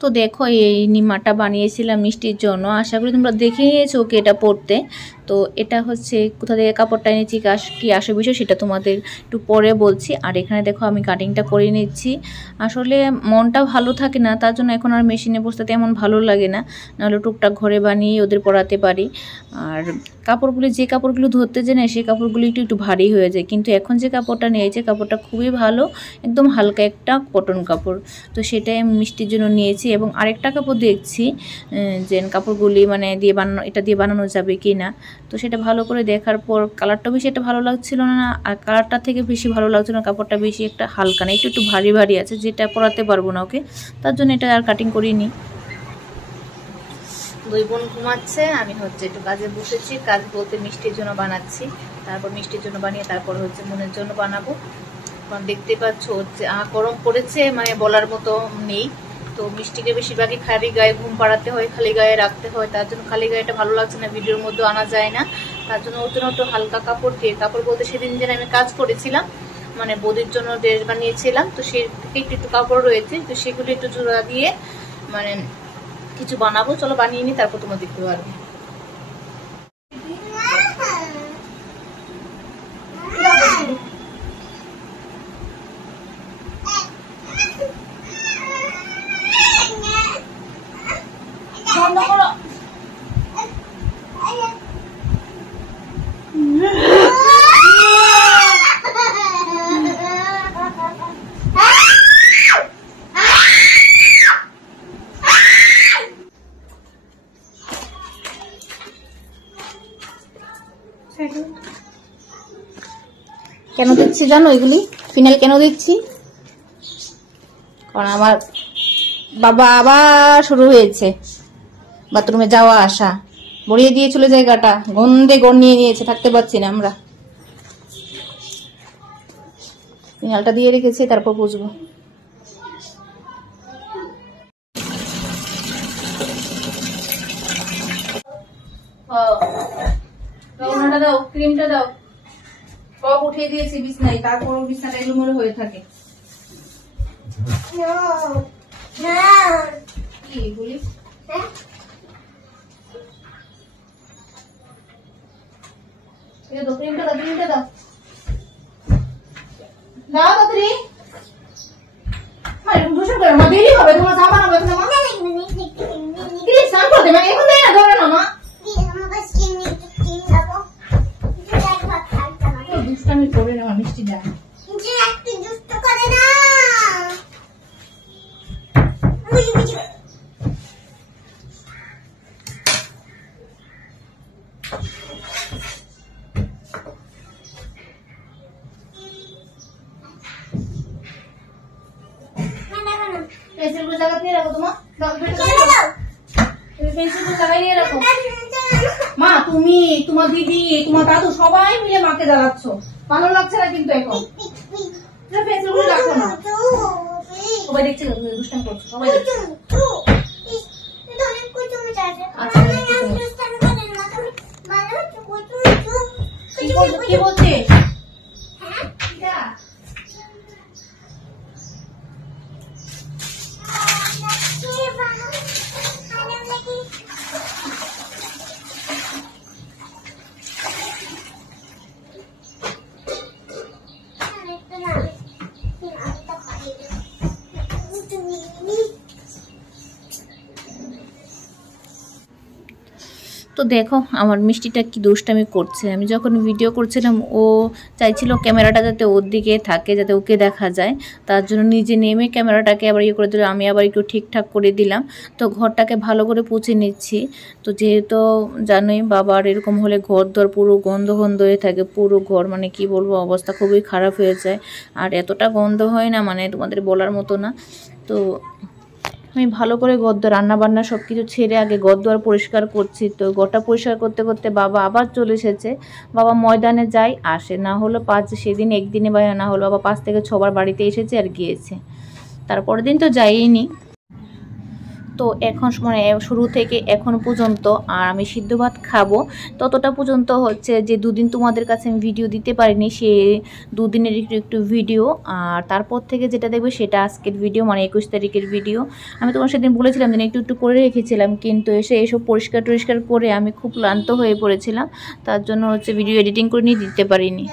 তো দেখো এই নিমাটা বানিয়েছিলাম মিষ্টির জন্য। আশা করি তোমরা দেখে নিয়েছো ওকে এটা পড়তে। তো এটা হচ্ছে কোথা থেকে কাপড়টা এনেছি, কি আসে বিষয় সেটা তোমাদের একটু পরে বলছি। আর এখানে দেখো আমি কাটিংটা করে নিচ্ছি। আসলে মনটা ভালো থাকে না, তার জন্য এখন আর মেশিনে বসতে তেমন ভালো লাগে না, নাহলে টুকটাক ঘরে বানিয়ে ওদের পরাতে পারি। আর যে কাপড়গুলো ধরতে যায় না সেই কাপড়গুলো একটু ভারী হয়ে যায়, কিন্তু এখন যে কাপড়টা নিয়েছে কাপড়টা খুবই ভালো, একদম হালকা একটা কটন কাপড়। তো সেটাই আমি মিষ্টির জন্য নিয়েছি। এবং আরেকটা কাপড় দেখছি যে কাপড়গুলি মানে এটা দিয়ে বানানো যাবে কি না। তো সেটা ভালো করে দেখার পর কালারটা বেশি একটা ভালো লাগছিল না, আর কালারটা থেকে বেশি ভালো লাগছিল না কাপড়টা বেশি একটা হালকা না, একটু ভারী ভারী আছে, যেটা পরাতে পারবো না ওকে, তার জন্য এটা আর কাটিং করিনি। দুই বোন ঘুমাচ্ছে, আমি হচ্ছে একটু কাজে বসেছি। কাজ বলতে মিষ্টির জন্য বানাচ্ছি, তারপর মিষ্টির জন্য বানিয়ে তারপর হচ্ছে মনের জন্য বানাবো। কারণ দেখতে পাচ্ছ হচ্ছে গরম পড়েছে, মানে বলার মতো নেই। তো মিষ্টিকে বেশিরভাগই খালি গায়ে ঘুম পাড়াতে হয়, খালি গায়ে রাখতে হয়, তার জন্য খালি গায়েটা ভালো লাগছে না, ভিডিওর মধ্যে আনা যায় না। তার জন্য ওর জন্য একটু হালকা কাপড় দিয়ে, কাপড় বলতে সেদিন যেন আমি কাজ করেছিলাম, মানে বদির জন্য ড্রেস বানিয়েছিলাম, তো সে থেকে একটু কাপড় রয়েছে, তো সেগুলো একটু জোড়া দিয়ে মানে কিছু বানাবো। চলো বানিয়ে নি, তারপর তোমার দেখতে পারবে। কেন দিচ্ছি জানো এগুলি? ফিনাইল কেন দিচ্ছি? কারণ আমার বাবা আবার শুরু হয়েছে বাথরুমে যাওয়া আসা, ভরিয়ে দিয়ে চলে জায়গাটা গন্ধে নিয়ে নিয়েছে, থাকতে পারছি না আমরা। ফিনাইলটা দিয়ে রেখেছি, তারপর বুঝবো। দাও, ক্রিমটা দাও। সব উঠিয়ে দিয়েছি বিছনায়, তারপর বিছনাটা এলোমেলো হয়ে থাকে। কি বলি? ক্রিমটা দাও, ক্রিমটা দাও, দাও তাড়াতাড়ি। দূষণ করো না, দেরি হবে, তোমার জামা বানাবো এখন। স্নান করতে মানে এখন দেয় না, ধরে না মা। দুষ্টামি করে না মিষ্টি দেয়। পেন্সিলগুলো জায়গা নিয়ে রাখো তোমার, পেন্সিলগুলো জায়গায় নিয়ে রাখো। মা তুমি, তোমার দিদি, তোমার দাদু সবাই মিলে মাকে জ্বালাচ্ছ, ভালো লাগছে না কিন্তু এখন। পেন্সিলগুলো রাখো না, সবাই দেখছে দুষ্টামি করছো, সবাই দেখছে। কি বলছে? তো দেখো আমার মিষ্টিটা কি দুষ্টামি করছে। আমি যখন ভিডিও করছিলাম ও চাইছিল ক্যামেরাটা যাতে ওর দিকে থাকে, যাতে ওকে দেখা যায়, তার জন্য নিজে নেমে ক্যামেরাটাকে আবার করে দিল, আমি আবার একটু ঠিকঠাক করে দিলাম। তো ঘরটাকে ভালো করে পুছে নিচ্ছি। তো যেহেতু জানোই বাবার এরকম হলে ঘর দর পুরো গন্ধ হয়ে থাকে, পুরো ঘর মানে কি বলবো অবস্থা খুবই খারাপ হয়ে যায়। আর এতটা গন্ধ হয় না, মানে তোমাদের বলার মতো না। তো আমি ভালো করে ঘরদোর রান্নাবান্না সব কিছু ছেড়ে আগে ঘরদোর পরিষ্কার করছি। তো ঘরটা পরিষ্কার করতে করতে বাবা আবার চলে এসেছে। বাবা ময়দানে যায় আসে, না হলো সেদিন একদিনে বা না হলো বাবা 5 থেকে 6 বার বাড়িতে এসেছে আর গিয়েছে, তারপরের দিন তো যাইনি। তো এখন মানে শুরু থেকে এখন পর্যন্ত আর আমি সিদ্ধ ভাত খাবো ততটা পর্যন্ত হচ্ছে যে দুদিন তোমাদের কাছে আমি ভিডিও দিতে পারিনি, সে দুদিনের একটু ভিডিও। আর তারপর থেকে যেটা দেখবে সেটা আজকের ভিডিও, মানে 21 তারিখের ভিডিও। আমি তোমার সেদিন বলেছিলাম যে একটু করে রেখেছিলাম, কিন্তু এসে এসব পরিষ্কার টরিষ্কার করে আমি খুব ক্লান্ত হয়ে পড়েছিলাম, তার জন্য হচ্ছে ভিডিও এডিটিং করে নিয়ে দিতে পারিনি।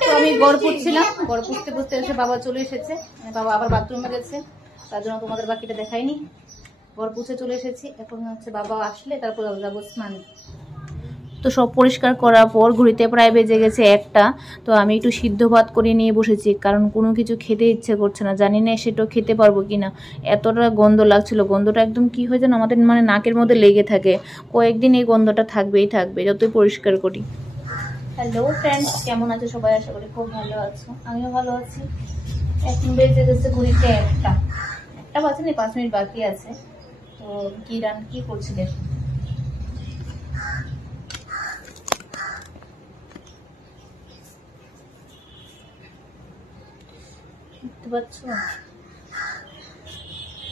তো আমি গড় পুড়ছিলাম, গড় পুড়তে পুড়তে এসে বাবা চলে এসেছে, বাবা আবার বাথরুমে গেছে, তার জন্য তোমাদের বাকিটা দেখাইনি। ঘর পুছে চলে এসেছি, এখন হচ্ছে বাবা আসলে তারপর যাবো স্নান। তো সব পরিষ্কার করার পর ঘুরিতে প্রায় বেজে গেছে 1টা। তো আমি একটু সিদ্ধ ভাত করে নিয়ে বসেছি, কারণ কোনো কিছু খেতে ইচ্ছে করছে না, জানি না সেটাও খেতে পারবো কিনা, এতটা গন্ধ লাগছিল। গন্ধটা একদম কি হয় যেন আমাদের মানে নাকের মধ্যে লেগে থাকে, কয়েকদিন এই গন্ধটা থাকবেই থাকবে যতই পরিষ্কার করি। হ্যালো ফ্রেন্ডস, কেমন আছো সবাই? আশা করি খুব ভালো আছো, আমিও ভালো আছি। এখন বেজে গেছে ঘুরিতে 1টা বাজে না, 5 মিনিট বাকি আছে। তো কি করছিলেন? দেখতে পাচ্ছ,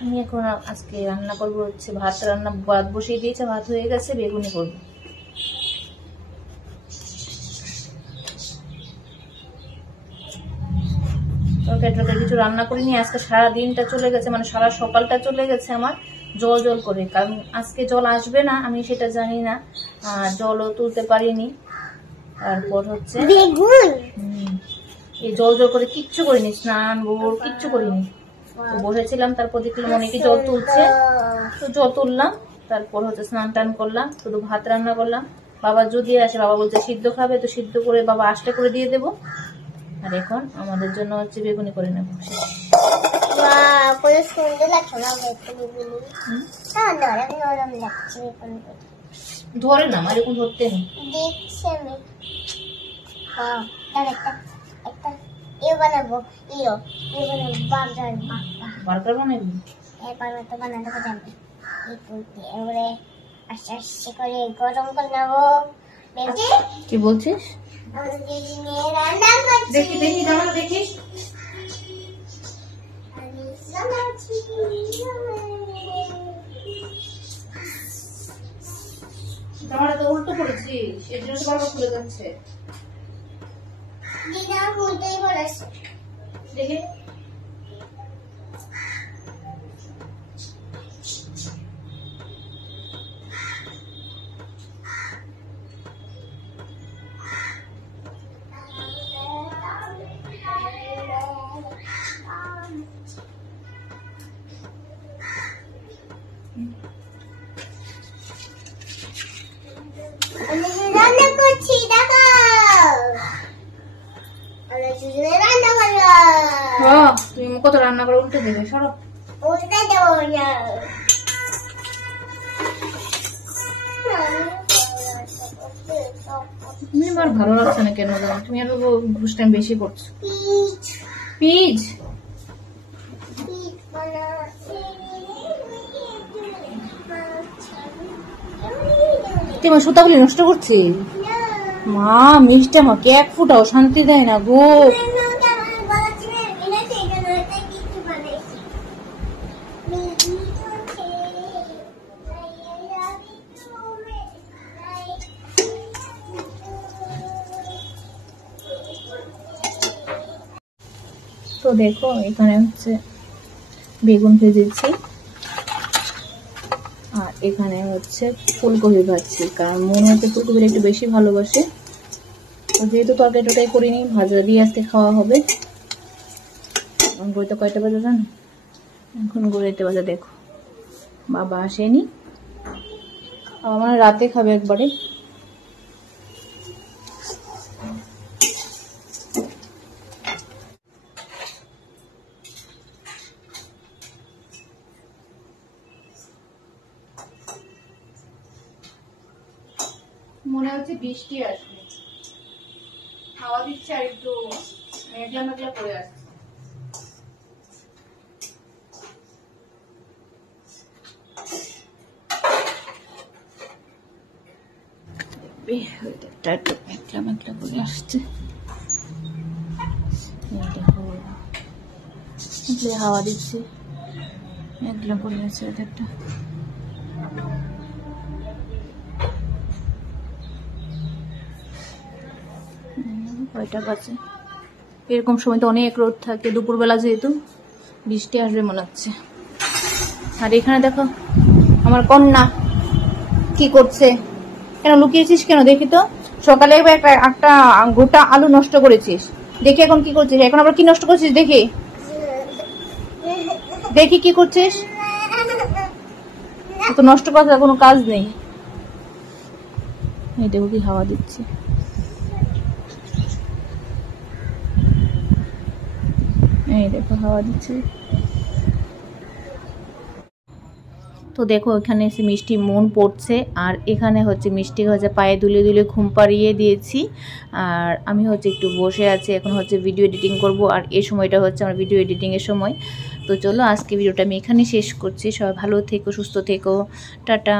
আমি এখন আজকে রান্না করবো হচ্ছে ভাত বসিয়ে দিয়েছে, ভাত হয়ে গেছে, বেগুনি করবো। তরকারি কিছু রান্না করিনি আজকে, সারা দিনটা চলে গেছে, মানে সারা সকালটা চলে গেছে আমার জল করে, কারণ আজকে জল আসবে না আমি সেটা জানি না, জলও তুলতে পারিনি। তারপর হচ্ছে এই জল করে কিচ্ছু করিনি, স্নান গোড় কিচ্ছু করিনি, বসেছিলাম। তারপর দেখলাম অনেকে জল তুলছে, তো জল তুললাম, তারপর হচ্ছে স্নান টান করলাম, শুধু ভাত রান্না করলাম। বাবা যদি আসে, বাবা বলছে সিদ্ধ খাবে, তো সিদ্ধ করে বাবা আসলে করে দিয়ে দেবো। আর এখন আমাদের জন্য হচ্ছে বেগুনি করে নেবো। ধরে না, আমার এরকম ধরতে নেই। বানাবো বার্গার বানাবি, এবারে আস্তে আস্তে করে গরম করে নেবো। কি বলছিস? দেখি দেখি জামাটা দেখি, জামাটা তো উল্টো করেছিস, এর জন্য তো বারবার খুলে যাচ্ছে। দেখি রান্না করছি, দেখো তুমি কত রান্না করে উল্টে দেবে, সরো উল্টে দেবো না। তুমি আমার ভালো লাগছে না কেন জানো, তুমি আরো ঘুষ টাইম বেশি করছো। পিজ তোমার সুতাগুলি নষ্ট করছি, মা মিষ্টি আমাকে 1 ফুটাও শান্তি দেয় না গো। তো দেখো এখানে হচ্ছে বেগুন ভেজেছি, আর এখানে হচ্ছে ফুলকপি ভাজছি, কারণ মনে হচ্ছে ফুলকপিটা একটু বেশি ভালোবাসে। তো যেহেতু তরকারি করিনি, ভাজা দিয়ে আজকে খাওয়া হবে। এখন গড়িতে কয়টা বাজে জানো? এখন গড়িতে বাজে দেখো, বাবা আসেনি, বাবা মানে রাতে খাবে একবারে। মনে হচ্ছে বৃষ্টি আসবে, হাওয়া দিচ্ছে আর একটু মেঘলা মেঘলা করে আসছে। মেঘলা মেঘলা করে আসছে, হাওয়া দিচ্ছে, এগুলো করে আছে একটা। কয়টা বাজে? এরকম সময় তো অনেক রোদ থাকে, দুপুরবেলা যেহেতু বৃষ্টি আসবে মনে হচ্ছে। আর এখানে দেখো আমার কন্যা কি করছে। কেন লুকিয়েছিস কেন দেখি তো? সকালে একটা গোটা আলু নষ্ট করেছিস, দেখি এখন কি করছিস। এখন আবার কি নষ্ট করছিস দেখি, দেখি কি করছিস। তো নষ্ট করার কোনো কাজ নেই। এই দেখো কি হাওয়া দিচ্ছে। এই দেখো হাওয়া দিচ্ছে। তো দেখো এখানে এসে মিষ্টি মন পড়ছে, আর এখানে হচ্ছে মিষ্টি হচ্ছে পায়ে দুলে দুলে ঘুম পাড়িয়ে দিয়েছি। আর আমি হচ্ছে একটু বসে আছি, এখন হচ্ছে ভিডিও এডিটিং করব। আর এই সময়টা হচ্ছে আমার ভিডিও এডিটিংয়ের সময়। তো চলো আজকে ভিডিওটা আমি এখানে শেষ করছি। সবাই ভালো থেকো, সুস্থ থেকো, টাটা।